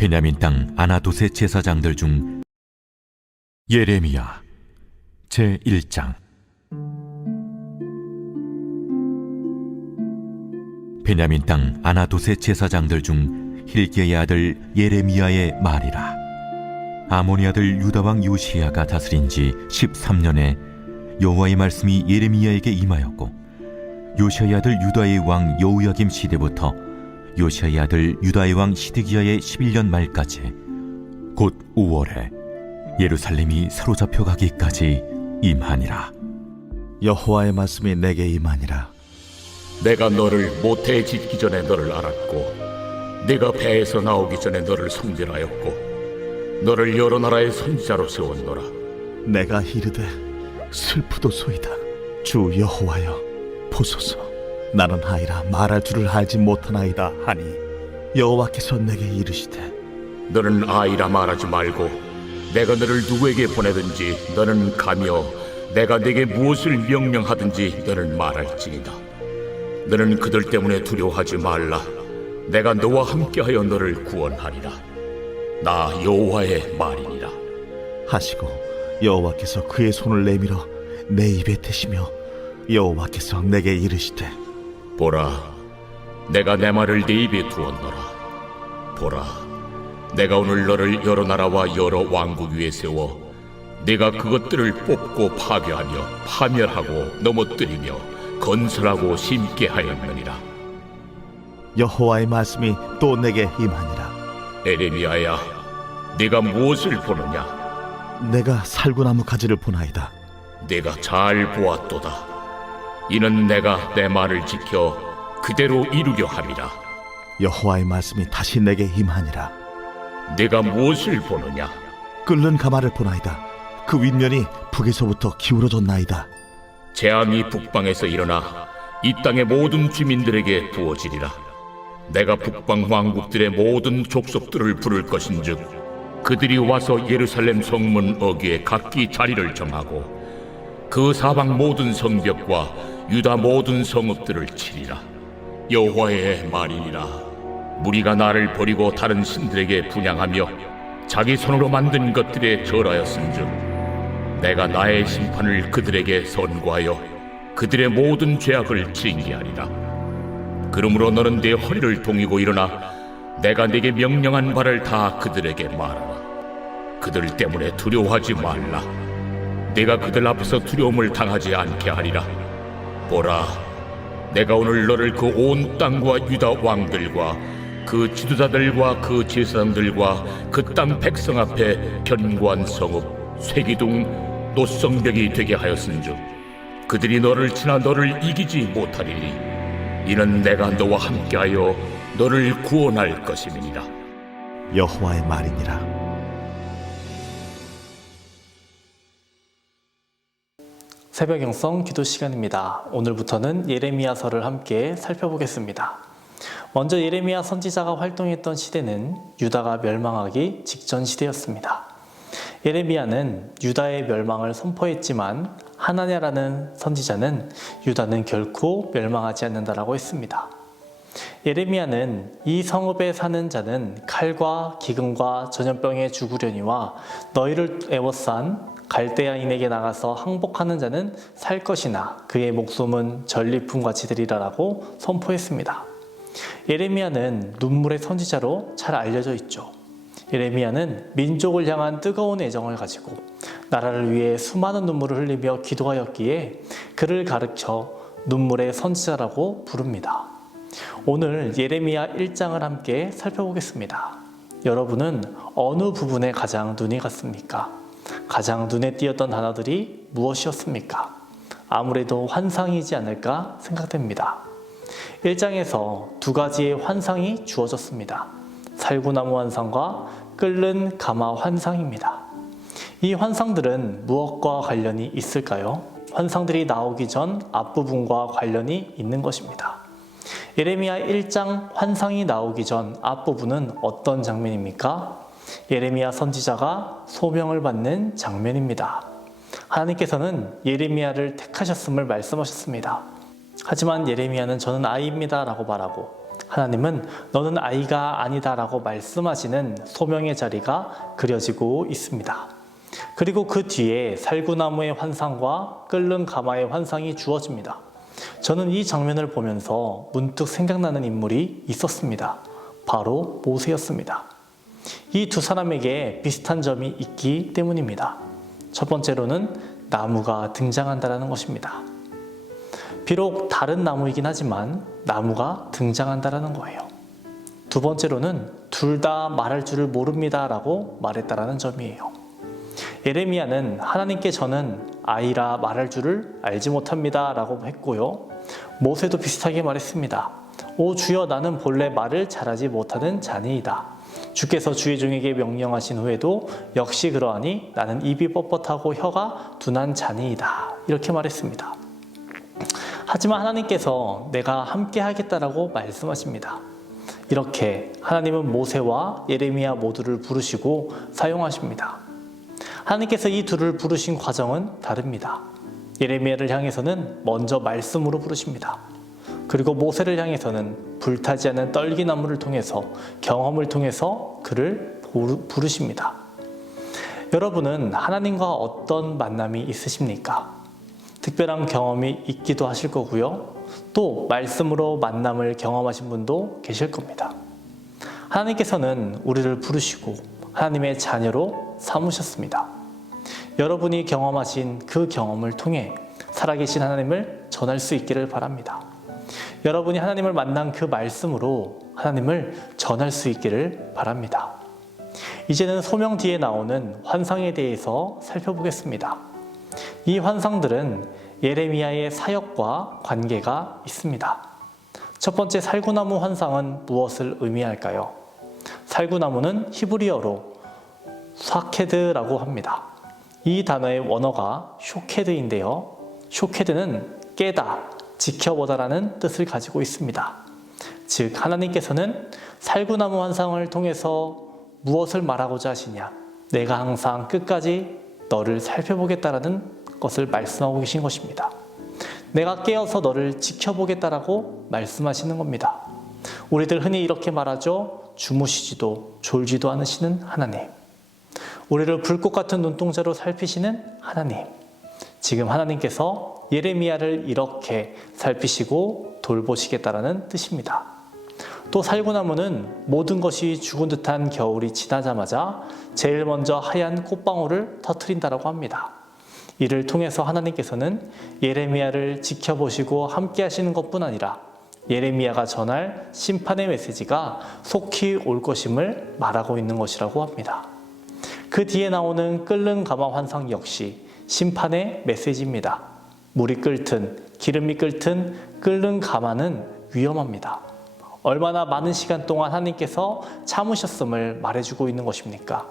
베냐민 땅 아나돗의 제사장들 중 예레미야 제1장. 베냐민 땅 아나돗의 제사장들 중 hilki야의 아들 예레미야의 말이라. 아몬의 아들 유다 왕 요시야가 다스린 지 13년에 여호와의 말씀이 예레미야에게 임하였고, 요시야의 아들 유다의 왕 여호야김 시대부터 요시야의 아들 유다의 왕 시드기야의 11년 말까지, 곧 5월에 예루살렘이 사로잡혀 가기까지 임하니라. 여호와의 말씀이 내게 임하니라. 내가 너를 모태에 짓기 전에 너를 알았고, 네가 배에서 나오기 전에 너를 성별하였고, 너를 여러 나라의 선지자로 세웠노라. 내가 이르되 슬프도소이다. 주 여호와여, 보소서. 나는 아이라 말할 줄을 알지 못하나이다 하니, 여호와께서 내게 이르시되, 너는 아이라 말하지 말고 내가 너를 누구에게 보내든지 너는 가며 내가 네게 무엇을 명령하든지 너는 말할지니라. 너는 그들 때문에 두려워하지 말라. 내가 너와 함께하여 너를 구원하리라. 나 여호와의 말이니라 하시고 여호와께서 그의 손을 내밀어 내 입에 대시며 여호와께서 내게 이르시되, 보라, 내가 내 말을 네 입에 두었노라. 보라, 내가 오늘 너를 여러 나라와 여러 왕국 위에 세워 네가 그것들을 뽑고 파괴하며 파멸하고 넘어뜨리며 건설하고 심게 하였느니라. 여호와의 말씀이 또 내게 임하니라. 예레미야야, 네가 무엇을 보느냐? 내가 살구나무 가지를 보나이다. 네가 잘 보았도다. 이는 내가 내 말을 지켜 그대로 이루려 함이라. 여호와의 말씀이 다시 내게 임하니라. 네가 무엇을 보느냐? 끓는 가마를 보나이다. 그 윗면이 북에서부터 기울어졌나이다. 재앙이 북방에서 일어나 이 땅의 모든 주민들에게 부어지리라. 내가 북방 왕국들의 모든 족속들을 부를 것인즉 그들이 와서 예루살렘 성문 어귀에 각기 자리를 정하고 그 사방 모든 성벽과 유다 모든 성읍들을 치리라. 여호와의 말이니라. 무리가 나를 버리고 다른 신들에게 분향하며 자기 손으로 만든 것들에 절하였은즉 내가 나의 심판을 그들에게 선고하여 그들의 모든 죄악을 징계하리라. 그러므로 너는 내 허리를 동이고 일어나 내가 네게 명령한 바를 다 그들에게 말하라. 그들 때문에 두려워하지 말라. 내가 그들 앞에서 두려움을 당하지 않게 하리라. 보라, 내가 오늘 너를 그 온 땅과 유다 왕들과 그 지도자들과 그 제사장들과 그 땅 백성 앞에 견고한 성읍, 쇠기둥, 노성벽이 되게 하였은즉 그들이 너를 치나 너를 이기지 못하리니 이는 내가 너와 함께하여 너를 구원할 것임이니라. 여호와의 말이니라. 새벽 영성 기도 시간입니다. 오늘부터는 예레미야서를 함께 살펴보겠습니다. 먼저 예레미야 선지자가 활동했던 시대는 유다가 멸망하기 직전 시대였습니다. 예레미야는 유다의 멸망을 선포했지만 하나냐라는 선지자는 유다는 결코 멸망하지 않는다라고 했습니다. 예레미야는 이 성읍에 사는 자는 칼과 기근과 전염병에 죽으려니와 너희를 애워싼 갈대아인에게 나가서 항복하는 자는 살 것이나 그의 목숨은 전리품같이 되리라라고 선포했습니다. 예레미야는 눈물의 선지자로 잘 알려져 있죠. 예레미야는 민족을 향한 뜨거운 애정을 가지고 나라를 위해 수많은 눈물을 흘리며 기도하였기에 그를 가르쳐 눈물의 선지자라고 부릅니다. 오늘 예레미야 1장을 함께 살펴보겠습니다. 여러분은 어느 부분에 가장 눈이 갔습니까? 가장 눈에 띄었던 단어들이 무엇이었습니까? 아무래도 환상이지 않을까 생각됩니다. 1장에서 두 가지의 환상이 주어졌습니다. 살구나무 환상과 끓는 가마 환상입니다. 이 환상들은 무엇과 관련이 있을까요? 환상들이 나오기 전 앞부분과 관련이 있는 것입니다. 예레미야 1장 환상이 나오기 전 앞부분은 어떤 장면입니까? 예레미야 선지자가 소명을 받는 장면입니다. 하나님께서는 예레미야를 택하셨음을 말씀하셨습니다. 하지만 예레미야는 저는 아이입니다 라고 말하고 하나님은 너는 아이가 아니다라고 말씀하시는 소명의 자리가 그려지고 있습니다. 그리고 그 뒤에 살구나무의 환상과 끓는 가마의 환상이 주어집니다. 저는 이 장면을 보면서 문득 생각나는 인물이 있었습니다. 바로 모세였습니다. 이 두 사람에게 비슷한 점이 있기 때문입니다. 첫 번째로는 나무가 등장한다는 것입니다. 비록 다른 나무이긴 하지만 나무가 등장한다는 거예요. 두 번째로는 둘 다 말할 줄을 모릅니다 라고 말했다는 점이에요. 예레미야는 하나님께 저는 아이라 말할 줄을 알지 못합니다 라고 했고요. 모세도 비슷하게 말했습니다. 오 주여, 나는 본래 말을 잘하지 못하는 자니이다. 주께서 주의 종에게 명령하신 후에도 역시 그러하니 나는 입이 뻣뻣하고 혀가 둔한 자니이다. 이렇게 말했습니다. 하지만 하나님께서 내가 함께 하겠다라고 말씀하십니다. 이렇게 하나님은 모세와 예레미야 모두를 부르시고 사용하십니다. 하나님께서 이 둘을 부르신 과정은 다릅니다. 예레미야를 향해서는 먼저 말씀으로 부르십니다. 그리고 모세를 향해서는 불타지 않는 떨기나무를 통해서, 경험을 통해서 그를 부르십니다. 여러분은 하나님과 어떤 만남이 있으십니까? 특별한 경험이 있기도 하실 거고요. 또 말씀으로 만남을 경험하신 분도 계실 겁니다. 하나님께서는 우리를 부르시고 하나님의 자녀로 삼으셨습니다. 여러분이 경험하신 그 경험을 통해 살아계신 하나님을 전할 수 있기를 바랍니다. 여러분이 하나님을 만난 그 말씀으로 하나님을 전할 수 있기를 바랍니다. 이제는 소명 뒤에 나오는 환상에 대해서 살펴보겠습니다. 이 환상들은 예레미야의 사역과 관계가 있습니다. 첫 번째 살구나무 환상은 무엇을 의미할까요? 살구나무는 히브리어로 샤케드라고 합니다. 이 단어의 원어가 쇼케드인데요. 쇼케드는 깨다, 지켜보다라는 뜻을 가지고 있습니다. 즉 하나님께서는 살구나무 환상을 통해서 무엇을 말하고자 하시냐? 내가 항상 끝까지 너를 살펴보겠다라는 것을 말씀하고 계신 것입니다. 내가 깨어서 너를 지켜보겠다라고 말씀하시는 겁니다. 우리들 흔히 이렇게 말하죠. 주무시지도 졸지도 않으시는 하나님. 우리를 불꽃 같은 눈동자로 살피시는 하나님. 지금 하나님께서 예레미야를 이렇게 살피시고 돌보시겠다라는 뜻입니다. 또 살구나무는 모든 것이 죽은 듯한 겨울이 지나자마자 제일 먼저 하얀 꽃방울을 터뜨린다라고 합니다. 이를 통해서 하나님께서는 예레미야를 지켜보시고 함께 하시는 것뿐 아니라 예레미야가 전할 심판의 메시지가 속히 올 것임을 말하고 있는 것이라고 합니다. 그 뒤에 나오는 끓는 가마 환상 역시 심판의 메시지입니다. 물이 끓든 기름이 끓든 끓는 가마는 위험합니다. 얼마나 많은 시간 동안 하나님께서 참으셨음을 말해주고 있는 것입니까?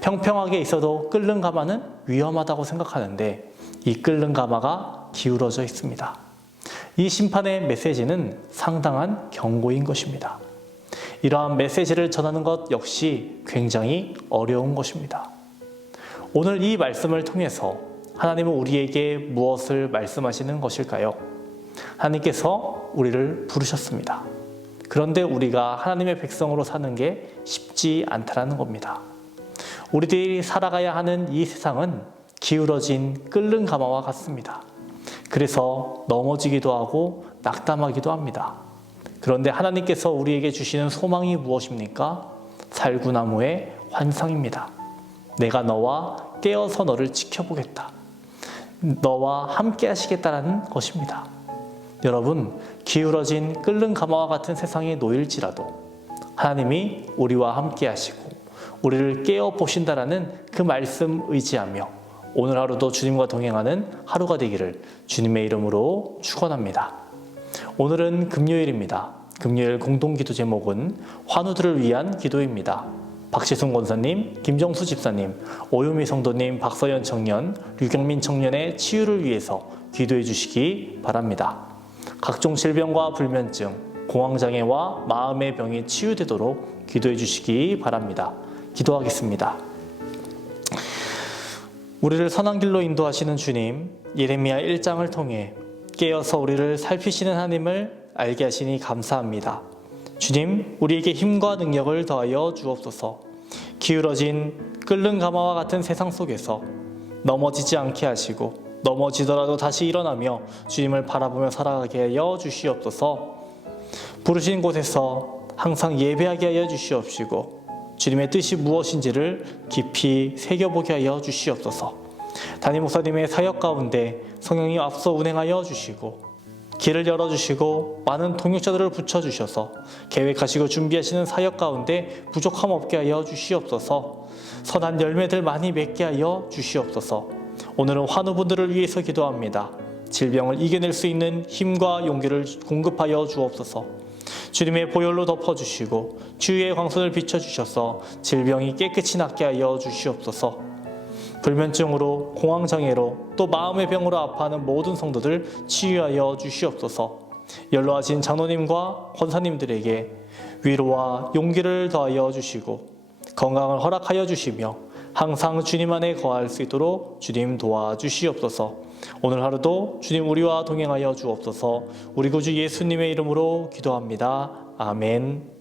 평평하게 있어도 끓는 가마는 위험하다고 생각하는데 이 끓는 가마가 기울어져 있습니다. 이 심판의 메시지는 상당한 경고인 것입니다. 이러한 메시지를 전하는 것 역시 굉장히 어려운 것입니다. 오늘 이 말씀을 통해서 하나님은 우리에게 무엇을 말씀하시는 것일까요? 하나님께서 우리를 부르셨습니다. 그런데 우리가 하나님의 백성으로 사는 게 쉽지 않다는 겁니다. 우리들이 살아가야 하는 이 세상은 기울어진 끓는 가마와 같습니다. 그래서 넘어지기도 하고 낙담하기도 합니다. 그런데 하나님께서 우리에게 주시는 소망이 무엇입니까? 살구나무의 환상입니다. 내가 너와 깨어서 너를 지켜보겠다. 너와 함께 하시겠다라는 것입니다. 여러분, 기울어진 끓는 가마와 같은 세상에 놓일지라도 하나님이 우리와 함께 하시고 우리를 깨어 보신다라는 그 말씀 의지하며 오늘 하루도 주님과 동행하는 하루가 되기를 주님의 이름으로 축원합니다. 오늘은 금요일입니다. 금요일 공동기도 제목은 환우들을 위한 기도입니다. 박시순 권사님, 김정수 집사님, 오유미 성도님, 박서연 청년, 류경민 청년의 치유를 위해서 기도해 주시기 바랍니다. 각종 질병과 불면증, 공황장애와 마음의 병이 치유되도록 기도해 주시기 바랍니다. 기도하겠습니다. 우리를 선한 길로 인도하시는 주님, 예레미야 1장을 통해 깨어서 우리를 살피시는 하나님을 알게 하시니 감사합니다. 주님, 우리에게 힘과 능력을 더하여 주옵소서. 기울어진 끓는 가마와 같은 세상 속에서 넘어지지 않게 하시고 넘어지더라도 다시 일어나며 주님을 바라보며 살아가게 하여 주시옵소서. 부르신 곳에서 항상 예배하게 하여 주시옵시고 주님의 뜻이 무엇인지를 깊이 새겨보게 하여 주시옵소서. 담임 목사님의 사역 가운데 성령이 앞서 운행하여 주시고 길을 열어주시고 많은 동역자들을 붙여주셔서 계획하시고 준비하시는 사역 가운데 부족함 없게 하여 주시옵소서. 선한 열매들 많이 맺게 하여 주시옵소서. 오늘은 환우분들을 위해서 기도합니다. 질병을 이겨낼 수 있는 힘과 용기를 공급하여 주옵소서. 주님의 보혈로 덮어주시고 주의 광선을 비춰주셔서 질병이 깨끗이 낫게 하여 주시옵소서. 불면증으로, 공황장애로, 또 마음의 병으로 아파하는 모든 성도들 치유하여 주시옵소서. 연로하신 장로님과 권사님들에게 위로와 용기를 더하여 주시고 건강을 허락하여 주시며 항상 주님 안에 거할 수 있도록 주님 도와주시옵소서. 오늘 하루도 주님 우리와 동행하여 주옵소서. 우리 구주 예수님의 이름으로 기도합니다. 아멘.